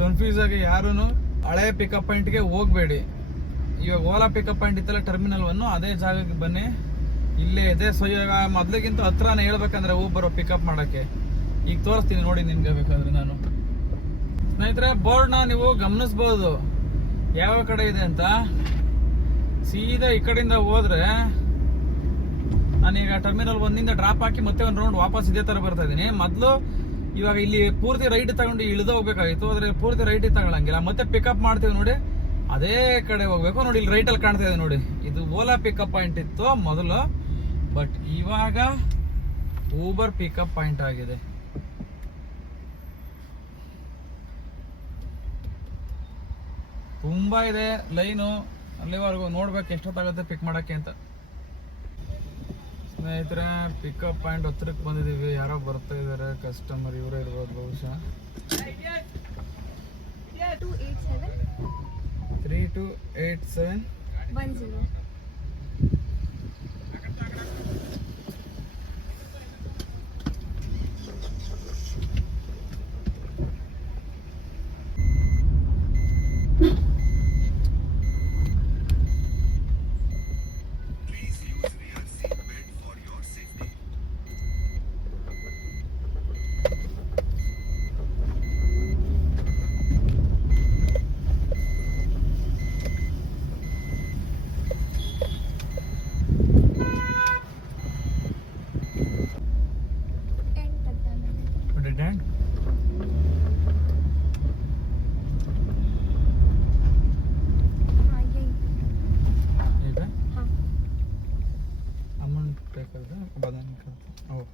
ಕನ್ಫ್ಯೂಸ್ ಆಗಿ ಯಾರೂ ಹಳೆ ಪಿಕಪ್ ಪಾಯಿಂಟ್ಗೆ ಹೋಗಬೇಡಿ. ಇವಾಗ ಓಲಾ ಪಿಕಪ್ ಪಾಯಿಂಟ್ ಇತ್ತಲ್ಲ ಟರ್ಮಿನಲ್ 1, ಅದೇ ಜಾಗಕ್ಕೆ ಬನ್ನಿ, ಇಲ್ಲೇ ಇದೆ. ಸೊ ಇವಾಗ ಮೊದಲಿಗಿಂತ ಹತ್ರನೇ ಹೇಳ್ಬೇಕಂದ್ರೆ ಊಬರ್ ಪಿಕಪ್ ಮಾಡೋಕ್ಕೆ. ಈಗ ತೋರಿಸ್ತೀನಿ ನೋಡಿ ನಿಮ್ಗೆ ಬೇಕಾದ್ರೆ. ನಾನು ಸ್ನೇಹಿತರೆ, ಬೋರ್ಡ್ನ ನೀವು ಗಮನಿಸ್ಬೋದು ಯಾವ ಕಡೆ ಇದೆ ಅಂತ. ಸೀದಾ ಈ ಕಡೆಯಿಂದ ಹೋದ್ರೆ ನಾನೀಗ ಟರ್ಮಿನಲ್ 1 ಡ್ರಾಪ್ ಹಾಕಿ ಮತ್ತೆ ಒಂದು ರೌಂಡ್ ವಾಪಸ್ ಇದೇ ತರ ಬರ್ತಾ ಇದೀನಿ. ಮೊದಲು ಇವಾಗ ಇಲ್ಲಿ ಪೂರ್ತಿ ರೈಟ್ ತಗೊಂಡು ಇಳಿದು ಹೋಗ್ಬೇಕಾಗಿತ್ತು, ಆದ್ರೆ ಪೂರ್ತಿ ರೈಟ್ ತಗೊಳಂಗಿಲ್ಲ. ಮತ್ತೆ ಪಿಕಪ್ ಮಾಡ್ತೀವಿ ನೋಡಿ, ಅದೇ ಕಡೆ ಹೋಗ್ಬೇಕು ನೋಡಿ. ಇಲ್ಲಿ ರೈಟ್ ಅಲ್ಲಿ ಕಾಣ್ತಾ ಇದೆ ನೋಡಿ, ಇದು ಓಲಾ ಪಿಕಪ್ ಪಾಯಿಂಟ್ ಇತ್ತು ಮೊದಲು, ಬಟ್ ಇವಾಗ ಊಬರ್ ಪಿಕಪ್ ಪಾಯಿಂಟ್ ಆಗಿದೆ. ತುಂಬಾ ಇದೆ ಲೈನು, ಅಲ್ಲಿವರೆಗೂ ನೋಡ್ಬೇಕು ಎಷ್ಟೊತ್ತಾಗುತ್ತೆ ಪಿಕ್ ಮಾಡಕ್ಕೆ ಅಂತ. ಸ್ನೇಹಿತರೆ, ಪಿಕಪ್ ಪಾಯಿಂಟ್ ಹತ್ರಕ್ಕೆ ಬಂದಿದ್ದೀವಿ. ಯಾರೋ ಬರ್ತಾ ಇದ್ದಾರೆ, ಕಸ್ಟಮರ್ ಇವರೇ ಇರ್ಬೋದು ಬಹುಶಃ. 328710. Please use rear seat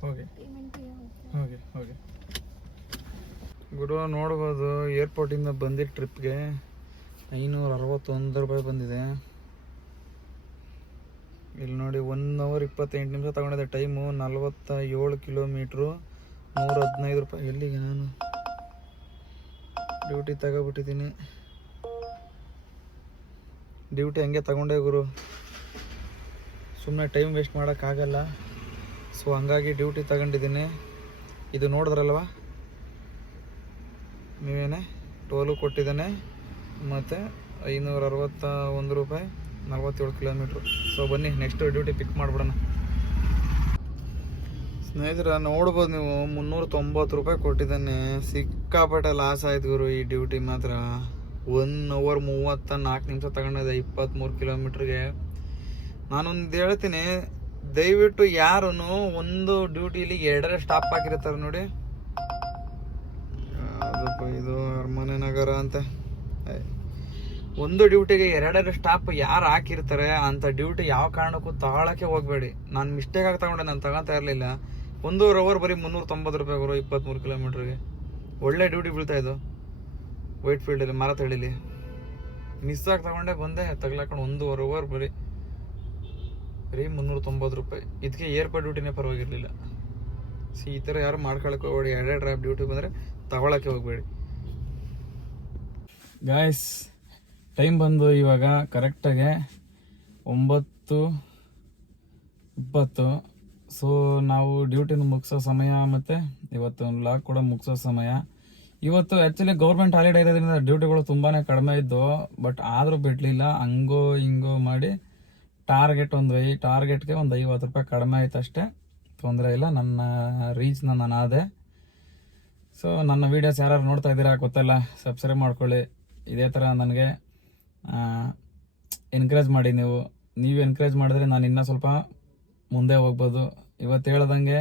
ಹೋಗಿ ಹೋಗಿ ಹೋಗಿ ಗುರು ನೋಡ್ಬೋದು ಏರ್ಪೋರ್ಟಿಂದ ಬಂದಿದ್ದ ಟ್ರಿಪ್ಗೆ 561 ರೂಪಾಯಿ ಬಂದಿದೆ. ಇಲ್ಲಿ ನೋಡಿ 1 ಅವರ್ 28 ನಿಮಿಷ ತಗೊಂಡಿದ್ದೆ ಟೈಮು. 47 ಕಿಲೋಮೀಟ್ರು 115 ರೂಪಾಯಿ. ಎಲ್ಲಿಗೆ ನಾನು ಡ್ಯೂಟಿ ತಗೋಬಿಟ್ಟಿದ್ದೀನಿ. ಡ್ಯೂಟಿ ಹಂಗೆ ತಗೊಂಡೆ ಗುರು, ಸುಮ್ಮನೆ ಟೈಮ್ ವೇಸ್ಟ್ ಮಾಡೋಕ್ಕಾಗಲ್ಲ. ಸೊ ಹಂಗಾಗಿ ಡ್ಯೂಟಿ ತಗೊಂಡಿದ್ದೀನಿ. ಇದು ನೋಡಿದ್ರಲ್ವ ನೀವೇನೆ, ಟೋಲು ಕೊಟ್ಟಿದ್ದಾನೆ ಮತ್ತು 561 ರೂಪಾಯಿ 47 ಕಿಲೋಮೀಟ್ರು. ಸೊ ಬನ್ನಿ ನೆಕ್ಸ್ಟ್ ಡ್ಯೂಟಿ ಪಿಕ್ ಮಾಡಿಬಿಡೋಣ. ಸ್ನೇಹಿತರ ನೋಡ್ಬೋದು ನೀವು 390 ರೂಪಾಯಿ ಕೊಟ್ಟಿದ್ದಾನೆ. ಸಿಕ್ಕಾಪಟ್ಟೆ ಲಾಸ್ ಆಯ್ತು ಗುರು ಈ ಡ್ಯೂಟಿ ಮಾತ್ರ. 1 ಅವರ್ 34 ನಿಮಿಷ ತಗೊಂಡಿದೆ 23 ಕಿಲೋಮೀಟ್ರಿಗೆ. ನಾನೊಂದು ಹೇಳ್ತೀನಿ, ದಯವಿಟ್ಟು ಯಾರೂ ಒಂದು ಡ್ಯೂಟಿಲಿ 2 ಸ್ಟಾಪ್ ಹಾಕಿರ್ತಾರೆ ನೋಡಿ. ಇದು ಅರಮನೆ ನಗರ ಅಂತೆ. ಒಂದು ಡ್ಯೂಟಿಗೆ 2 ಸ್ಟಾಪ್ ಯಾರು ಹಾಕಿರ್ತಾರೆ ಅಂತ ಡ್ಯೂಟಿ ಯಾವ ಕಾರಣಕ್ಕೂ ತಗೊಳಕ್ಕೆ ಹೋಗ್ಬೇಡಿ. ನಾನು ಮಿಸ್ಟೇಕ್ ಆಗಿ ತಗೊಂಡೆ, ನಾನು ತಗೊತಾ ಇರಲಿಲ್ಲ. 1 ಅವರ್ ಬರೀ 390 ರೂಪಾಯಿ ಗುರು 23 ಕಿಲೋಮೀಟ್ರಿಗೆ. ಒಳ್ಳೆ ಡ್ಯೂಟಿ ಬೀಳ್ತಾ ಇದು ವೈಟ್ ಫೀಲ್ಡಲ್ಲಿ ಮಾರತಳ್ಳಿಲಿ. ಮಿಸ್ ಆಗಿ ತಗೊಂಡೆ ಬಂದೆ ತಗ್ಲಾಕೊಂಡು 1 ಅವರ್ ಬರೀ 390 ರೂಪಾಯಿ. ಇದಕ್ಕೆ ಏರ್ಪೋರ್ಟ್ ಡ್ಯೂಟಿನೇ ಪರವಾಗಿರಲಿಲ್ಲ. ಈ ಥರ ಯಾರು ಮಾಡ್ಕೊಳಕ್ಕೆ ಹೋಗ್ಬೇಡಿ. 2 ಡ್ರಾಪ್ ಡ್ಯೂಟಿ ಬಂದರೆ ತಗೊಳಕ್ಕೆ ಹೋಗ್ಬೇಡಿ ಗಾಯ್ಸ್. ಟೈಮ್ ಬಂದು ಇವಾಗ ಕರೆಕ್ಟಾಗೆ 9:20. ಸೊ ನಾವು ಡ್ಯೂಟಿನ ಮುಗಿಸೋ ಸಮಯ ಮತ್ತು ಇವತ್ತು ವ್ಲಾಗ್ ಕೂಡ ಮುಗಿಸೋ ಸಮಯ. ಇವತ್ತು ಆ್ಯಕ್ಚುಲಿ ಗೌರ್ಮೆಂಟ್ ಹಾಲಿಡೇ ಇರೋದ್ರಿಂದ ಡ್ಯೂಟಿಗಳು ತುಂಬಾ ಕಡಿಮೆ ಇದ್ದು, ಬಟ್ ಆದರೂ ಬಿಡಲಿಲ್ಲ. ಹಂಗೋ ಹಿಂಗೋ ಮಾಡಿ ಟಾರ್ಗೆಟ್ಗೆ ಒಂದು 50 ರೂಪಾಯಿ ಕಡಿಮೆ ಆಯ್ತು ಅಷ್ಟೇ. ತೊಂದರೆ ಇಲ್ಲ, ನನ್ನ ರೀಚ್ನ ನಾನು ಆದೆ. ಸೊ ನನ್ನ ವೀಡಿಯೋಸ್ ಯಾರು ನೋಡ್ತಾ ಇದ್ದೀರಾ ಗೊತ್ತಲ್ಲ, ಸಬ್ಸ್ಕ್ರೈಬ್ ಮಾಡ್ಕೊಳ್ಳಿ. ಇದೇ ಥರ ನನಗೆ ಎನ್ಕರೇಜ್ ಮಾಡಿ. ನೀವು ಎನ್ಕರೇಜ್ ಮಾಡಿದ್ರೆ ನಾನು ಇನ್ನೂ ಸ್ವಲ್ಪ ಮುಂದೆ ಹೋಗ್ಬೋದು. ಇವತ್ತು ಹೇಳ್ದಂಗೆ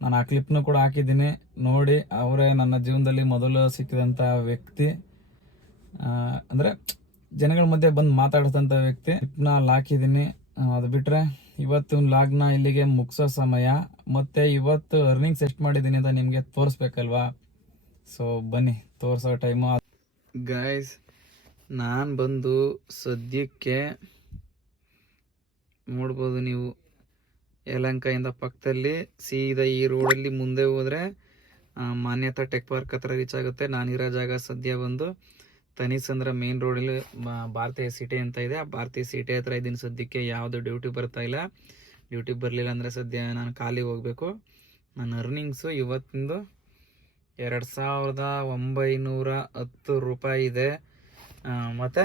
ನಾನು ಆ ಕ್ಲಿಪ್ನು ಕೂಡ ಹಾಕಿದ್ದೀನಿ ನೋಡಿ. ಅವರೇ ನನ್ನ ಜೀವನದಲ್ಲಿ ಮೊದಲು ಸಿಕ್ಕಿದಂಥ ವ್ಯಕ್ತಿ, ಅಂದರೆ ಜನಗಳ ಮಧ್ಯೆ ಬಂದು ಮಾತಾಡಿದಂಥ ವ್ಯಕ್ತಿ. ಕ್ಲಿಪ್ನ ಅಲ್ಲಿ ಹಾಕಿದ್ದೀನಿ. ಅದು ಬಿಟ್ಟರೆ ಇವತ್ತು ಲಾಗ್ನ ಇಲ್ಲಿಗೆ ಮುಗಿಸೋ ಸಮಯ. ಮತ್ತು ಇವತ್ತು ಅರ್ನಿಂಗ್ಸ್ ಎಷ್ಟು ಮಾಡಿದ್ದೀನಿ ಅಂತ ನಿಮಗೆ ತೋರಿಸ್ಬೇಕಲ್ವಾ. ಸೊ ಬನ್ನಿ ತೋರಿಸೋ ಟೈಮು. ಗಾಯ್ಸ್, ನಾನು ಬಂದು ಸದ್ಯಕ್ಕೆ ನೋಡ್ಬೋದು ನೀವು, ಯಲಹಂಕದಿಂದ ಪಕ್ಕದಲ್ಲಿ ಸೀದಾ ಈ ರೋಡಲ್ಲಿ ಮುಂದೆ ಹೋದರೆ ಮಾನ್ಯತಾ ಟೆಕ್ ಪಾರ್ಕ್ ಹತ್ರ ರೀಚ್ ಆಗುತ್ತೆ. ನಾನಿರೋ ಜಾಗ ಸದ್ಯ ಬಂದು ತನಿಸಂದ್ರ ಮೇನ್ ರೋಡಲ್ಲಿ ಭಾರತೀಯ ಸಿಟಿ ಅಂತ ಇದೆ. ಆ ಭಾರತೀಯ ಸಿಟಿ ಹತ್ರ ಇದ್ದೀನಿ ಸದ್ಯಕ್ಕೆ. ಯಾವುದು ಡ್ಯೂಟಿ ಬರ್ತಾ ಇಲ್ಲ. ಡ್ಯೂಟಿ ಬರಲಿಲ್ಲ ಅಂದರೆ ಸದ್ಯ ನಾನು ಖಾಲಿ ಹೋಗಬೇಕು. ನನ್ನ ಅರ್ನಿಂಗ್ಸು ಇವತ್ತಿಂದು 2910 ರೂಪಾಯಿ ಇದೆ. ಮತ್ತು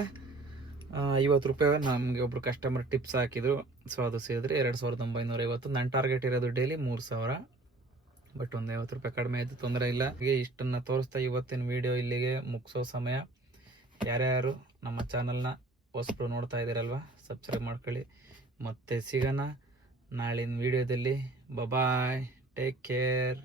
50 ರೂಪಾಯಿ ನಮಗೆ ಒಬ್ಬರು ಕಸ್ಟಮರ್ ಟಿಪ್ಸ್ ಹಾಕಿದ್ರು. ಸೊ ಅದು ಸೇರಿದ್ರೆ 2950. ನನ್ನ ಟಾರ್ಗೆಟ್ ಇರೋದು ಡೈಲಿ 3000. ಬಟ್ ಒಂದು 50 ರೂಪಾಯಿ ಕಡಿಮೆ ಆಯಿತು, ತೊಂದರೆ ಇಲ್ಲ. ಹಾಗೆ ಇಷ್ಟನ್ನು ತೋರಿಸ್ತಾ ಇವತ್ತಿನ ವೀಡಿಯೋ ಇಲ್ಲಿಗೆ ಮುಗಿಸೋ ಸಮಯ. ಯಾರ್ಯಾರು ನಮ್ಮ ಚಾನಲ್ನ ಹೊಸಬ್ರು ನೋಡ್ತಾ ಇದ್ದೀರಲ್ವ, ಸಬ್ಸ್ಕ್ರೈಬ್ ಮಾಡ್ಕೊಳ್ಳಿ. ಮತ್ತೆ ಸಿಗೋಣ ನಾಳಿನ ವೀಡಿಯೋದಲ್ಲಿ. ಬಾಯ್, ಟೇಕ್ ಕೇರ್.